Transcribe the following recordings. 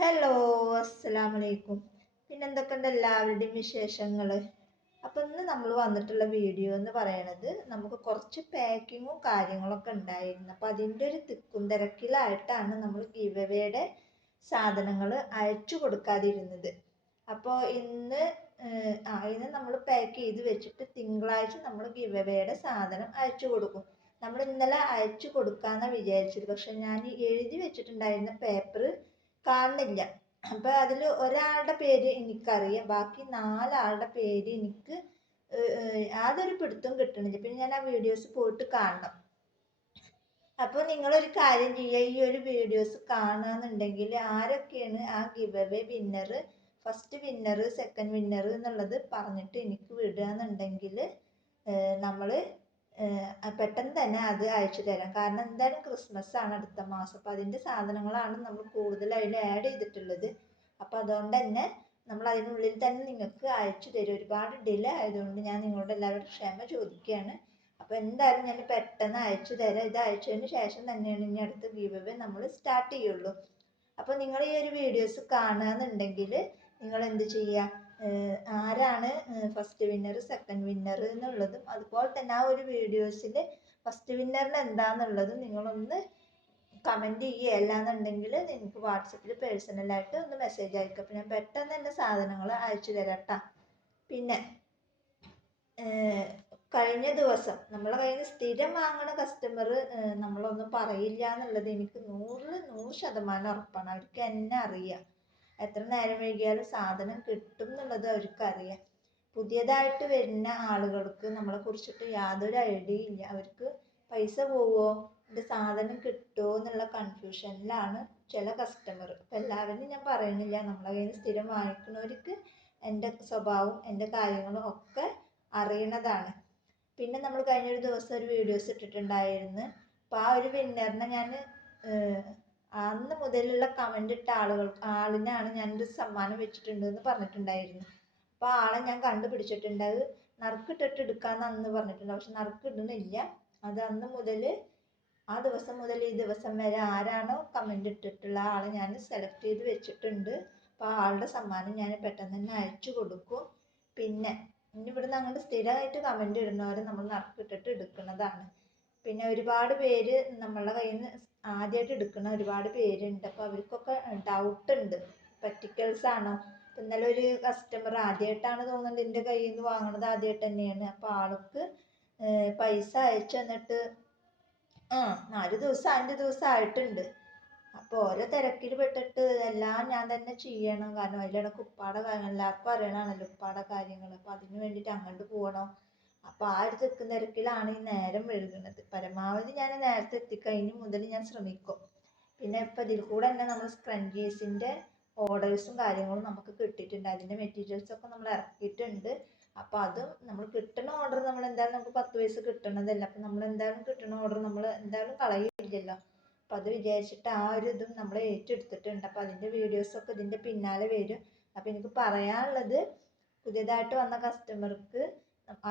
Hello, അസ്സലാമലൈക്കും. പിന്നെ എന്തൊക്കെയുണ്ട് എല്ലാവരുടെയും വിശേഷങ്ങൾ? അപ്പം ഇന്ന് നമ്മൾ വന്നിട്ടുള്ള വീഡിയോ എന്ന് പറയണത് നമുക്ക് കുറച്ച് പാക്കിങ്ങും കാര്യങ്ങളൊക്കെ ഉണ്ടായിരുന്നു. അപ്പം അതിൻ്റെ ഒരു തിക്കും തിരക്കിലായിട്ടാണ് നമ്മൾ ഗിവ് അവേയുടെ സാധനങ്ങൾ അയച്ചു കൊടുക്കാതിരുന്നത്. അപ്പോൾ ഇന്ന് നമ്മൾ പാക്ക് ചെയ്ത് വെച്ചിട്ട് തിങ്കളാഴ്ച നമ്മൾ ഗിവ് അവേയുടെ സാധനം അയച്ചു കൊടുക്കും. നമ്മൾ ഇന്നലെ അയച്ചു കൊടുക്കാമെന്നാണ് വിചാരിച്ചത്. പക്ഷെ ഞാൻ എഴുതി വെച്ചിട്ടുണ്ടായിരുന്ന പേപ്പർ കാണുന്നില്ല. അപ്പം അതിൽ ഒരാളുടെ പേര് എനിക്കറിയാം, ബാക്കി 4 ആളുടെ പേര് എനിക്ക് യാതൊരു പിടുത്തവും കിട്ടണില്ല. പിന്നെ ഞാൻ ആ വീഡിയോസ് പോയിട്ട് കാണണം. അപ്പോൾ നിങ്ങളൊരു കാര്യം ചെയ്യുക, ഈ ഒരു വീഡിയോസ് കാണുകയെന്നുണ്ടെങ്കിൽ ആരൊക്കെയാണ് ആ give away winner, first winner, second winner എന്നുള്ളത് പറഞ്ഞിട്ട് എനിക്ക് വിടുക എന്നുണ്ടെങ്കിൽ നമ്മൾ പെട്ടെന്ന് തന്നെ അത് അയച്ചു തരാം. കാരണം എന്തായാലും ക്രിസ്മസ് ആണ് അടുത്ത മാസം. അപ്പോൾ അതിൻ്റെ സാധനങ്ങളാണ് നമ്മൾ കൂടുതൽ അതിൽ ആഡ് ചെയ്തിട്ടുള്ളത്. അപ്പോൾ അതുകൊണ്ട് തന്നെ നമ്മൾ അതിനുള്ളിൽ തന്നെ നിങ്ങൾക്ക് അയച്ചു തരും. ഒരുപാട് ഡിലേ ആയതുകൊണ്ട് ഞാൻ നിങ്ങളോട് എല്ലാവരും ക്ഷമ ചോദിക്കുകയാണ്. അപ്പോൾ എന്തായാലും ഞാൻ പെട്ടെന്ന് അയച്ചു തരാം. ഇത് അയച്ചതിന് ശേഷം തന്നെയാണ് ഇനി അടുത്ത ഗിവ് അവേ നമ്മൾ സ്റ്റാർട്ട് ചെയ്യുള്ളൂ. അപ്പോൾ നിങ്ങൾ ഈ ഒരു വീഡിയോസ് കാണുകയെന്നുണ്ടെങ്കിൽ നിങ്ങൾ എന്ത് ചെയ്യുക, ആരാണ് ഫസ്റ്റ് വിന്നർ, സെക്കൻഡ് വിന്നർ എന്നുള്ളതും അതുപോലെ തന്നെ ആ ഒരു വീഡിയോസിൽ ഫസ്റ്റ് വിന്നറിന് എന്താണെന്നുള്ളതും നിങ്ങളൊന്ന് കമൻറ്റ് ചെയ്യുക. അല്ലാന്നുണ്ടെങ്കിൽ നിങ്ങൾക്ക് വാട്സപ്പിൽ പേഴ്സണലായിട്ട് ഒന്ന് മെസ്സേജ് അയക്കുക. അപ്പം ഞാൻ പെട്ടെന്ന് തന്നെ സാധനങ്ങൾ അയച്ചു തരാം കേട്ടോ. പിന്നെ കഴിഞ്ഞ ദിവസം നമ്മളെ കയ്യിൽ നിന്ന് സ്ഥിരം വാങ്ങുന്ന കസ്റ്റമർ നമ്മളൊന്നും പറയില്ല എന്നുള്ളത് എനിക്ക് 100% ഉറപ്പാണ്. അവർക്ക് എന്നെ അറിയാം. എത്ര നേരം വൈകിയാലും സാധനം കിട്ടും എന്നുള്ളത് അവർക്കറിയാം. പുതിയതായിട്ട് വരുന്ന ആളുകൾക്ക് നമ്മളെ കുറിച്ചിട്ട് യാതൊരു ഐഡിയ ഇല്ല. അവർക്ക് പൈസ പോവോ, ഇത് സാധനം കിട്ടുമോ എന്നുള്ള കൺഫ്യൂഷനിലാണ് ചില കസ്റ്റമർ. അപ്പം എല്ലാവരും ഞാൻ പറയണില്ല, നമ്മളെ കയ്യിൽ നിന്ന് സ്ഥിരം വാങ്ങിക്കുന്നവർക്ക് എൻ്റെ സ്വഭാവവും എൻ്റെ കാര്യങ്ങളും ഒക്കെ അറിയണതാണ്. പിന്നെ നമ്മൾ കഴിഞ്ഞൊരു ദിവസം ഒരു വീഡിയോസ് ഇട്ടിട്ടുണ്ടായിരുന്നു. അപ്പോൾ ആ ഒരു വിന്നറിനെ ഞാൻ അന്ന് മുതലുള്ള കമൻ്റ് ഇട്ട ആളിനാണ് ഞാനൊരു സമ്മാനം വെച്ചിട്ടുണ്ട് എന്ന് പറഞ്ഞിട്ടുണ്ടായിരുന്നു. അപ്പോൾ ആളെ ഞാൻ കണ്ടുപിടിച്ചിട്ടുണ്ട്. അത് നറുക്കിട്ടിട്ട് എടുക്കാമെന്ന് അന്ന് പറഞ്ഞിട്ടുണ്ട്. പക്ഷെ നറുക്കിടുന്നില്ല. അത് അന്ന് മുതൽ ആ ദിവസം മുതൽ ഈ ദിവസം വരെ ആരാണോ കമൻ്റ് ഇട്ടിട്ടുള്ള ആളെ ഞാൻ സെലക്ട് ചെയ്ത് വെച്ചിട്ടുണ്ട്. അപ്പോൾ ആ ആളുടെ സമ്മാനം ഞാൻ പെട്ടെന്ന് തന്നെ അയച്ചു കൊടുക്കും. പിന്നെ ഇനി ഇവിടുന്ന് അങ്ങോട്ട് സ്ഥിരമായിട്ട് കമൻ്റ് ഇടുന്നവരെ നമ്മൾ നറുക്കിട്ടിട്ട് എടുക്കുന്നതാണ്. പിന്നെ ഒരുപാട് പേര് നമ്മളുടെ കയ്യിൽ നിന്ന് ആദ്യമായിട്ട് എടുക്കുന്ന ഒരുപാട് പേരുണ്ട്. അപ്പോൾ അവർക്കൊക്കെ ഡൗട്ട് ഉണ്ട്, പറ്റിക്കൽസ് ആണോ. ഇന്നലെ ഒരു കസ്റ്റമർ ആദ്യമായിട്ടാണ് തോന്നുന്നത് എൻ്റെ കയ്യിൽ നിന്ന് വാങ്ങുന്നത്, ആദ്യമായിട്ട് തന്നെയാണ്. അപ്പോൾ ആൾക്ക് പൈസ അയച്ചു തന്നിട്ട് 4 ദിവസം 5 ദിവസം ആയിട്ടുണ്ട്. അപ്പോൾ ഓരോ തിരക്കിൽ പെട്ടിട്ട് എല്ലാം ഞാൻ തന്നെ ചെയ്യണം. കാരണം അതിലിടക്ക് ഉപ്പാടെ കാര്യങ്ങൾ എല്ലാവർക്കും അറിയണമാണല്ലോ, ഉപ്പാടെ കാര്യങ്ങൾ. അപ്പോൾ അതിന് വേണ്ടിയിട്ട് അങ്ങോട്ട് പോകണം. അപ്പോൾ ആ ഒരു തിരക്കിലാണ് ഈ നേരം വൈകുന്നത്. പരമാവധി ഞാൻ നേരത്തെ എത്തിക്കഴിഞ്ഞ് മുതൽ ഞാൻ ശ്രമിക്കും. പിന്നെ ഇപ്പം ഇതിൽ കൂടെ തന്നെ നമ്മൾ സ്ക്രഞ്ചീസിൻ്റെ ഓർഡേഴ്സും കാര്യങ്ങളും നമുക്ക് കിട്ടിയിട്ടുണ്ട്. അതിൻ്റെ മെറ്റീരിയൽസൊക്കെ നമ്മൾ ഇറക്കിയിട്ടുണ്ട്. അപ്പോൾ അതും നമ്മൾ കിട്ടുന്ന ഓർഡർ നമ്മൾ എന്തായാലും നമുക്ക് 10 പൈസ കിട്ടണതല്ല. അപ്പം നമ്മൾ എന്തായാലും കിട്ടുന്ന ഓർഡർ നമ്മൾ എന്തായാലും കളയില്ലല്ലോ. അപ്പം അത് വിചാരിച്ചിട്ട് ആ ഒരു ഇതും നമ്മൾ ഏറ്റെടുത്തിട്ടുണ്ട്. അപ്പോൾ അതിൻ്റെ വീഡിയോസൊക്കെ ഇതിൻ്റെ പിന്നാലെ വരും. അപ്പോൾ എനിക്ക് പറയാനുള്ളത്, പുതിയതായിട്ട് വന്ന കസ്റ്റമർക്ക്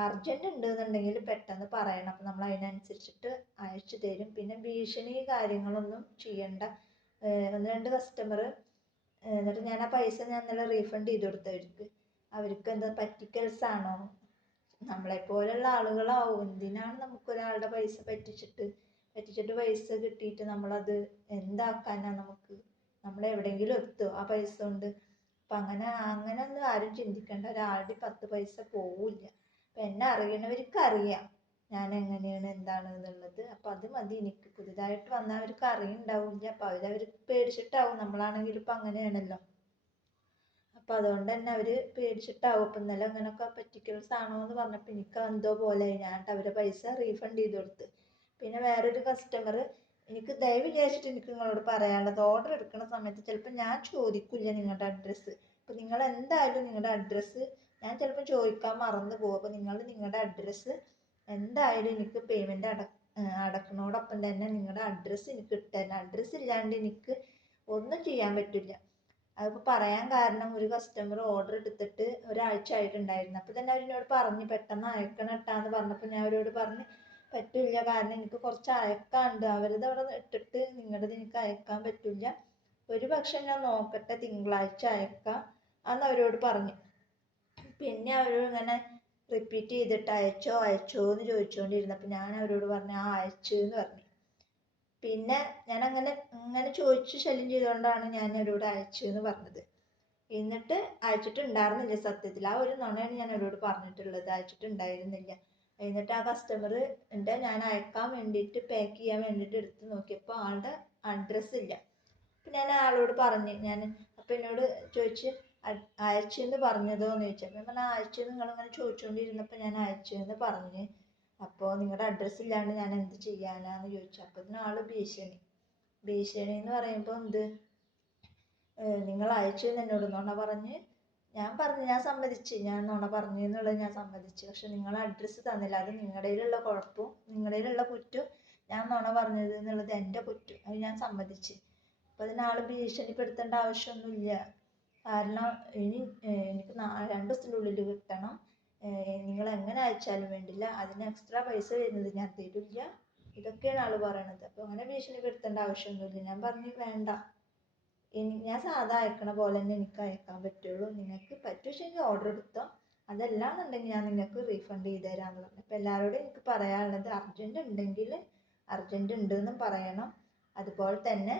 അർജൻറ്റ് ഉണ്ടെന്നുണ്ടെങ്കിൽ പെട്ടെന്ന് പറയണം. അപ്പം നമ്മൾ അതിനനുസരിച്ചിട്ട് അയച്ചു തരും. പിന്നെ ഭീഷണി കാര്യങ്ങളൊന്നും ചെയ്യണ്ട. 1-2 കസ്റ്റമർ എന്നിട്ട് ഞാൻ ആ പൈസ ഞാൻ ഇന്നലെ റീഫണ്ട് ചെയ്ത് കൊടുത്തവർക്ക്. അവർക്ക് എന്താ പറ്റിക്കൽസ് ആണോ, നമ്മളെപ്പോലുള്ള ആളുകളാവും. എന്തിനാണ് നമുക്കൊരാളുടെ പൈസ പറ്റിച്ചിട്ട് പൈസ കിട്ടിയിട്ട് നമ്മളത് എന്താക്കാനാ, നമ്മളെവിടെയെങ്കിലും എത്തുമോ ആ പൈസ കൊണ്ട്. അപ്പം അങ്ങനെ ഒന്നും ആരും ചിന്തിക്കേണ്ട. ഒരാളുടെ 10 പൈസ പോവില്ല. അപ്പം എന്നെ അറിയണവർക്ക് അറിയാം ഞാൻ എങ്ങനെയാണ് എന്താണ് എന്നുള്ളത്. അപ്പം അത് മതി എനിക്ക്. പുതുതായിട്ട് വന്നവർക്ക് അറിയുണ്ടാവില്ല. അപ്പം അവർക്ക് പേടിച്ചിട്ടാവും. നമ്മളാണെങ്കിൽ ഇപ്പം അങ്ങനെയാണല്ലോ. അപ്പം അതുകൊണ്ട് തന്നെ അവർ പേടിച്ചിട്ടാവും. അപ്പം ഇന്നലെ അങ്ങനെയൊക്കെ പറ്റിക്കൽസ് ആണോ എന്ന് പറഞ്ഞപ്പോൾ എനിക്ക് എന്തോ പോലെ ഞാൻ അവരെ പൈസ റീഫണ്ട് ചെയ്ത് കൊടുത്ത്. പിന്നെ വേറൊരു കസ്റ്റമർ, എനിക്ക് ദയവ് വിചാരിച്ചിട്ട് എനിക്ക് നിങ്ങളോട് പറയാനുള്ളത്, ഓർഡർ എടുക്കുന്ന സമയത്ത് ചിലപ്പോൾ ഞാൻ ചോദിക്കില്ല നിങ്ങളുടെ അഡ്രസ്സ്. അപ്പോൾ നിങ്ങൾ എന്തായാലും നിങ്ങളുടെ അഡ്രസ്സ് ഞാൻ ചിലപ്പോൾ ചോദിക്കാൻ മറന്നു പോകും. അപ്പോൾ നിങ്ങളുടെ അഡ്രസ്സ് എന്തായാലും എനിക്ക് പേയ്മെൻറ്റ് അടക്കണോടൊപ്പം തന്നെ നിങ്ങളുടെ അഡ്രസ്സ് എനിക്ക് ഇട്ടുതരണം. അഡ്രസ്സ് ഇല്ലാണ്ട് എനിക്ക് ഒന്നും ചെയ്യാൻ പറ്റില്ല. അതിപ്പോൾ പറയാൻ കാരണം, ഒരു കസ്റ്റമർ ഓർഡർ എടുത്തിട്ട് ഒരാഴ്ച ആയിട്ടുണ്ടായിരുന്നു. അപ്പോൾ തന്നെ അവരോട് പറഞ്ഞ് പെട്ടെന്ന് അയക്കണം ഇട്ടാന്ന് പറഞ്ഞപ്പോൾ ഞാൻ അവരോട് പറഞ്ഞ് പറ്റില്ല, കാരണം എനിക്ക് കുറച്ച് അയക്കാനുണ്ട്. അവരത് അവിടെ ഇട്ടിട്ട് നിങ്ങളുടേത് എനിക്ക് അയക്കാൻ പറ്റില്ല. ഒരു പക്ഷെ ഞാൻ നോക്കട്ടെ, തിങ്കളാഴ്ച അയക്കാം എന്ന് അവരോട് പറഞ്ഞു. പിന്നെ അവരോട് ഇങ്ങനെ റിപ്പീറ്റ് ചെയ്തിട്ട് അയച്ചോ എന്ന് ചോദിച്ചുകൊണ്ടിരുന്നപ്പോൾ ഞാൻ അവരോട് പറഞ്ഞു ആ അയച്ചു എന്ന് പറഞ്ഞു. പിന്നെ ഞാൻ അങ്ങനെ ചോദിച്ച് ശല്യം ചെയ്തുകൊണ്ടാണ് ഞാൻ അവരോട് അയച്ചു എന്ന് പറഞ്ഞത്. എന്നിട്ട് അയച്ചിട്ടുണ്ടായിരുന്നില്ല. സത്യത്തിൽ ആ ഒരു നുണയാണ് ഞാൻ അവരോട് പറഞ്ഞിട്ടുള്ളത്, അയച്ചിട്ടുണ്ടായിരുന്നില്ല. എന്നിട്ട് ആ കസ്റ്റമർ ഞാൻ അയക്കാൻ വേണ്ടിയിട്ട് പാക്ക് ചെയ്യാൻ വേണ്ടിയിട്ട് എടുത്ത് നോക്കിയപ്പോൾ ആളുടെ അഡ്രസ്സ് ഇല്ല. അപ്പം ഞാൻ ആളോട് പറഞ്ഞു, അപ്പം എന്നോട് ചോദിച്ച് അയച്ചെന്ന് പറഞ്ഞതോ എന്ന് ചോദിച്ചു. അപ്പം ഞാൻ പറഞ്ഞു അയച്ചെന്ന് നിങ്ങളിങ്ങനെ ചോദിച്ചുകൊണ്ടിരുന്നപ്പോൾ ഞാൻ അയച്ചെന്ന് പറഞ്ഞ്, അപ്പോൾ നിങ്ങളുടെ അഡ്രസ്സ് ഇല്ലാണ്ട് ഞാൻ എന്ത് ചെയ്യാനാന്ന് ചോദിച്ചു. അപ്പോൾ ഇതിന് ആൾ ഭീഷണി എന്ന് പറയുമ്പോൾ എന്ത്, നിങ്ങൾ അയച്ചെന്ന് എന്നോട് നുണ പറഞ്ഞ്, ഞാൻ സമ്മതിച്ച്, ഞാൻ നുണ പറഞ്ഞു എന്നുള്ളത് ഞാൻ സമ്മതിച്ചു. പക്ഷെ നിങ്ങൾ അഡ്രസ്സ് തന്നില്ല, അത് നിങ്ങളുടെ കയ്യിലുള്ള കുഴപ്പവും നിങ്ങളുടെ കയ്യിലുള്ള കുറ്റവും, ഞാൻ നുണ പറഞ്ഞത് എന്നുള്ളത് എൻ്റെ കുറ്റം, അത് ഞാൻ സമ്മതിച്ച്. അപ്പോൾ അതിനാൾ ഭീഷണിപ്പെടുത്തേണ്ട ആവശ്യമൊന്നുമില്ല. കാരണം എനിക്ക് 2 ദിവസത്തിൻ്റെ ഉള്ളിൽ കിട്ടണം, നിങ്ങൾ എങ്ങനെ അയച്ചാലും വേണ്ടില്ല, അതിന് എക്സ്ട്രാ പൈസ വരുന്നത് ഞാൻ തരില്ല, ഇതൊക്കെയാണ് ആൾ പറയണത്. അപ്പോൾ അങ്ങനെ ഭീഷണിപ്പെടുത്തേണ്ട ആവശ്യമൊന്നുമില്ല. ഞാൻ പറഞ്ഞു വേണ്ട, ഞാൻ സാധാ അയക്കണ പോലെ തന്നെ എനിക്ക് അയക്കാൻ പറ്റുള്ളൂ, നിങ്ങൾക്ക് പറ്റുമെങ്കിൽ ഓർഡർ എടുത്തോ, അതല്ലാന്നുണ്ടെങ്കിൽ ഞാൻ നിങ്ങൾക്ക് റീഫണ്ട് ചെയ്ത് തരാമെന്ന് പറഞ്ഞു. അപ്പോൾ എല്ലാവരോടും എനിക്ക് പറയാനുള്ളത്, അർജൻറ്റ് ഉണ്ടെങ്കിൽ അർജൻറ്റ് ഉണ്ടെന്നും പറയണം. അതുപോലെ തന്നെ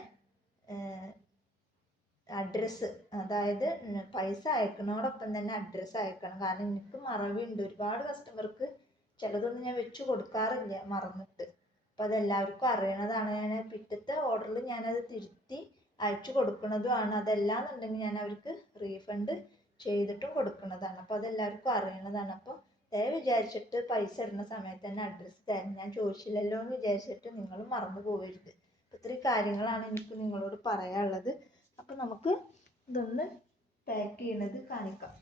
അഡ്രസ്സ്, അതായത് പൈസ അയക്കണോടൊപ്പം തന്നെ അഡ്രസ്സ് അയക്കണം. കാരണം എനിക്ക് മറവിയുണ്ട്, ഒരുപാട് കസ്റ്റമർക്ക് ചിലതൊന്നും ഞാൻ വെച്ച് കൊടുക്കാറില്ല മറന്നിട്ട്. അപ്പോൾ അതെല്ലാവർക്കും അറിയണതാണ്. ഞാൻ പിറ്റത്തെ ഓർഡറിൽ ഞാനത് തിരുത്തി അയച്ചു കൊടുക്കുന്നതുമാണ്. അതല്ലാന്നുണ്ടെങ്കിൽ ഞാൻ അവർക്ക് റീഫണ്ട് ചെയ്തിട്ടും കൊടുക്കുന്നതാണ്. അപ്പോൾ അതെല്ലാവർക്കും അറിയണതാണ്. അപ്പോൾ ദയവ് വിചാരിച്ചിട്ട് പൈസ ഇടുന്ന സമയത്ത് തന്നെ അഡ്രസ്സ് തരാം, ഞാൻ ചോദിച്ചില്ലല്ലോ എന്ന് വിചാരിച്ചിട്ട് നിങ്ങൾ മറന്നു പോകരുത്. അപ്പോൾ ഇത്രയും കാര്യങ്ങളാണ് എനിക്ക് നിങ്ങളോട് പറയാനുള്ളത്. അപ്പോൾ നമുക്ക് ഇതൊന്ന് പാക്ക് ചെയ്യണത് കാണിക്കാം.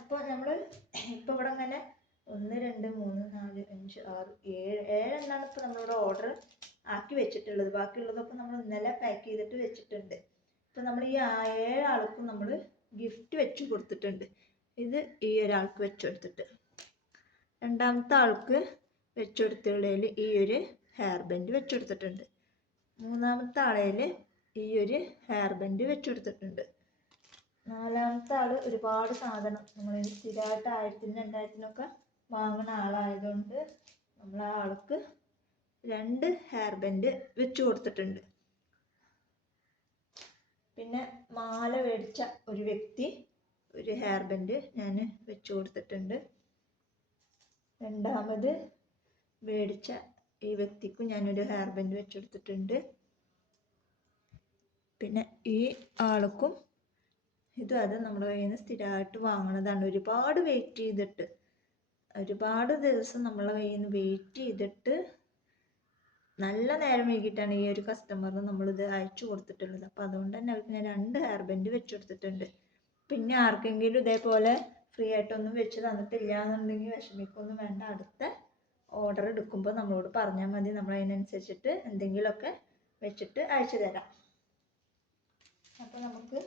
അപ്പോൾ നമ്മൾ ഇപ്പോൾ ഇവിടെ ഇങ്ങനെ 1 2 3 4 5 6 7 എണ്ണമാണ് ഇപ്പോൾ നമ്മളിവിടെ ഓർഡർ ആക്കി വെച്ചിട്ടുള്ളത്. ബാക്കിയുള്ളതൊക്കെ നമ്മൾ ഇന്നലെ പാക്ക് ചെയ്തിട്ട് വെച്ചിട്ടുണ്ട്. ഇപ്പോൾ നമ്മൾ ഈ 7 ആൾക്കും നമ്മൾ ഗിഫ്റ്റ് വെച്ച് കൊടുത്തിട്ടുണ്ട്. ഇത് ഈ ഒരാൾക്ക് വെച്ചുകൊടുത്തിട്ട്, രണ്ടാമത്തെ ആൾക്ക് വെച്ചുകൊടുത്തതിൽ ഈ ഒരു ഹെയർ ബാൻഡ് വെച്ചുകൊടുത്തിട്ടുണ്ട്, മൂന്നാമത്തെ ആളേൽ ഈ ഒരു ഹെയർ ബാൻഡ് വെച്ചുകൊടുത്തിട്ടുണ്ട്, നാലാമത്തെ ആൾ ഒരുപാട് സാധനം നമ്മൾ സ്ഥിരമായിട്ട് 1000-നും 2000-നൊക്കെ വാങ്ങുന്ന ആളായതുകൊണ്ട് നമ്മൾ ആ ആൾക്ക് 2 ഹെയർ ബാൻഡ് വെച്ച് കൊടുത്തിട്ടുണ്ട്. പിന്നെ മാല മേടിച്ച ഒരു വ്യക്തി ഒരു ഹെയർ ബാൻഡ് ഞാൻ വെച്ച് കൊടുത്തിട്ടുണ്ട്. രണ്ടാമത് മേടിച്ച ഈ വ്യക്തിക്കും ഞാനൊരു ഹെയർ ബാൻഡ് വെച്ച് കൊടുത്തിട്ടുണ്ട്. പിന്നെ ഈ ആൾക്കും അത് നമ്മുടെ കയ്യിൽ നിന്ന് സ്ഥിരമായിട്ട് വാങ്ങുന്നതാണ്. ഒരുപാട് വെയിറ്റ് ചെയ്തിട്ട്, ഒരുപാട് ദിവസം നമ്മളെ കയ്യിൽ നിന്ന് വെയിറ്റ് ചെയ്തിട്ട് നല്ല നേരം വൈകിട്ടാണ് ഈ ഒരു കസ്റ്റമറിന് നമ്മളിത് അയച്ചു കൊടുത്തിട്ടുള്ളത്. അപ്പോൾ അതുകൊണ്ട് തന്നെ അവർക്ക് ഞാൻ 2 ഹെയർ ബാൻഡ് വെച്ച് കൊടുത്തിട്ടുണ്ട്. പിന്നെ ആർക്കെങ്കിലും ഇതേപോലെ ഫ്രീ ആയിട്ടൊന്നും വെച്ച് തന്നിട്ടില്ല എന്നുണ്ടെങ്കിൽ വിഷമിക്കൊന്നും വേണ്ട, അടുത്ത ഓർഡർ എടുക്കുമ്പോൾ നമ്മളോട് പറഞ്ഞാൽ മതി, നമ്മൾ അതിനനുസരിച്ചിട്ട് എന്തെങ്കിലുമൊക്കെ വെച്ചിട്ട് അയച്ചു തരാം. അപ്പോൾ നമുക്ക്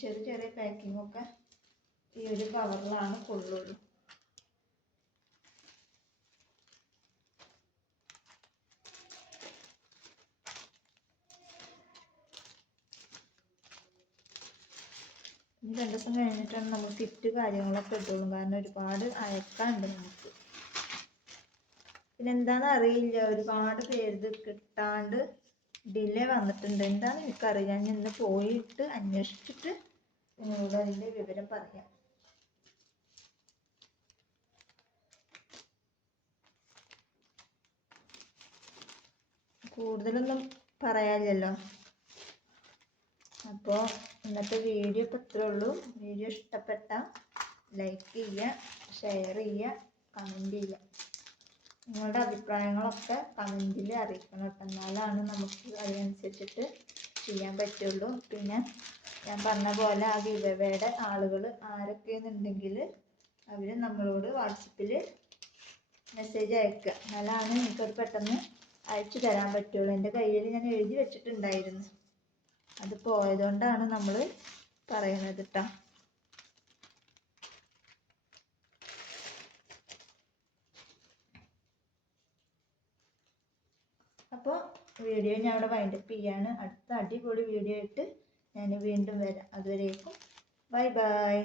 ചെറിയ ചെറിയ പാക്കിങ്ങൊക്കെ ഈ ഒരു കവറിലാണ് കൊള്ളുള്ളൂ. ഇനി 2 ദിവസം കഴിഞ്ഞിട്ടാണ് നമുക്ക് കിറ്റ് കാര്യങ്ങളൊക്കെ ഇട്ടുള്ളൂ. കാരണം ഒരുപാട് അയക്കാനുണ്ട് നമുക്ക്. പിന്നെ എന്താണെന്ന് അറിയില്ല, ഒരുപാട് പേര് കിട്ടാണ്ട് ഡിലേ വന്നിട്ടുണ്ട്. എന്താണെന്ന് എനിക്കറിയില്ല, ഞാൻ ഇന്ന് പോയിട്ട് അന്വേഷിച്ചിട്ട് നിങ്ങളോട് അതിൻ്റെ വിവരം പറയാം. കൂടുതലൊന്നും പറയാനില്ലല്ലോ. അപ്പോൾ ഇന്നത്തെ വീഡിയോ ഇപ്പോൾ ഇത്രേ ഉള്ളൂ. വീഡിയോ ഇഷ്ടപ്പെട്ട ലൈക്ക് ചെയ്യുക, ഷെയർ ചെയ്യുക, കമൻറ്റ് ചെയ്യുക. നിങ്ങളുടെ അഭിപ്രായങ്ങളൊക്കെ കമൻറ്റിൽ അറിയിക്കണം കേട്ടോ, എന്നാലാണ് നമുക്ക് അതിനനുസരിച്ചിട്ട് ചെയ്യാൻ പറ്റുള്ളൂ. പിന്നെ ഞാൻ പറഞ്ഞ പോലെ ആ ഗിവവേയുടെ ആളുകൾ ആരൊക്കെയെന്നുണ്ടെങ്കിൽ അവർ നമ്മളോട് വാട്സപ്പിൽ മെസ്സേജ് അയക്കുക, എന്നാലാണ് എനിക്കത് പെട്ടെന്ന് അയച്ചു തരാൻ പറ്റുള്ളൂ. എൻ്റെ കയ്യിൽ ഞാൻ എഴുതി വെച്ചിട്ടുണ്ടായിരുന്നു, അത് പോയതുകൊണ്ടാണ് നമ്മൾ പറയുന്നത് കേട്ടോ. അപ്പോൾ വീഡിയോ ഞാൻ അവിടെ വൈൻഡപ്പ് ചെയ്യാണ്. അടുത്ത അടിപൊളി വീഡിയോ ആയിട്ട് ഞാൻ വീണ്ടും വരാം. അതുവരേക്കും ബൈ ബൈ.